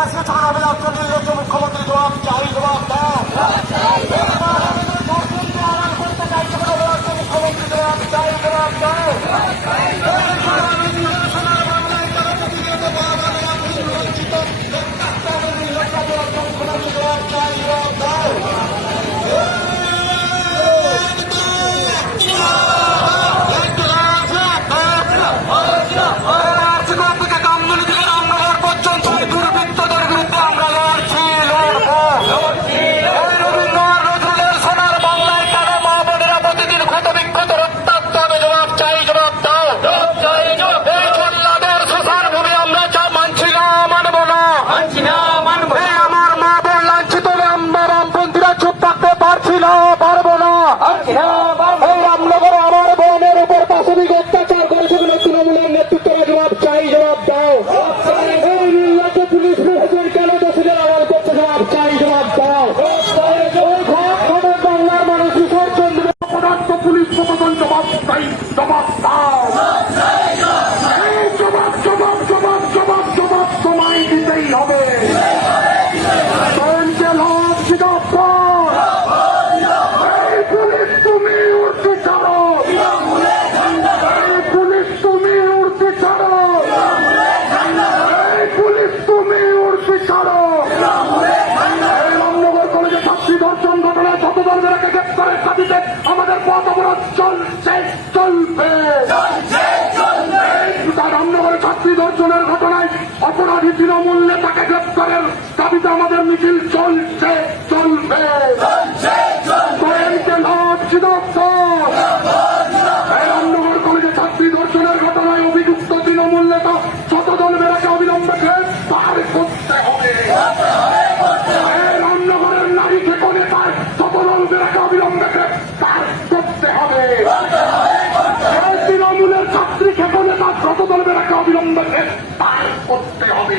আজকে যখন আমি আপনার নির্বাচন মুখ্যমন্ত্রী জবাব চাই, জবাব দাও। মুখ্যমন্ত্রী জবাব চাই, জবাব দাও। মুখ্যমন্ত্রী জবাব চাই, জবাব দাও। রামনগরে আমার বোনের উপর পাশবিক অত্যাচার করেছে বলে তৃণমূলের নেতৃত্বরা জবাব চাই, জবাব দাও। এই নির্বাচন পুলিশ প্রশাসন কেন দোষীদের আড়াল করতে জবাব চাই, জবাব দাও। বাংলার মানুষ বিসর্জন দিল পদার্থ পুলিশ প্রশাসন জবাব চাই, জবাব দাও। জবাব জবাব জবাব জবাব জবাব সময় দিতেই হবে। আমাদের পথ অবরোধ চলছে, চলবে। রামনগরে ছাত্রী ধর্ষণের ঘটনায় অপরাধী তৃণমূল নেতাকে গ্রেপ্তারের দাবিতে আমাদের মিছিল চলছে, চলবে। রামনগর কলেজে ছাত্রী ধর্ষণের ঘটনায় অভিযুক্ত তৃণমূল নেতা শতদল বেড়াকে অবিলম্বে গ্রেপ্তার করতে হবে। রামনগরের নারী থেকে নেতায় শতদল বেড়াকে অবিলম্বে গ্রেপ্তার করতে হবে। তৃণমূলের ছাত্রী খেপে নেতা শতদল বেড়াকে অবিলম্বে গ্রেপ্তার করতে হবে।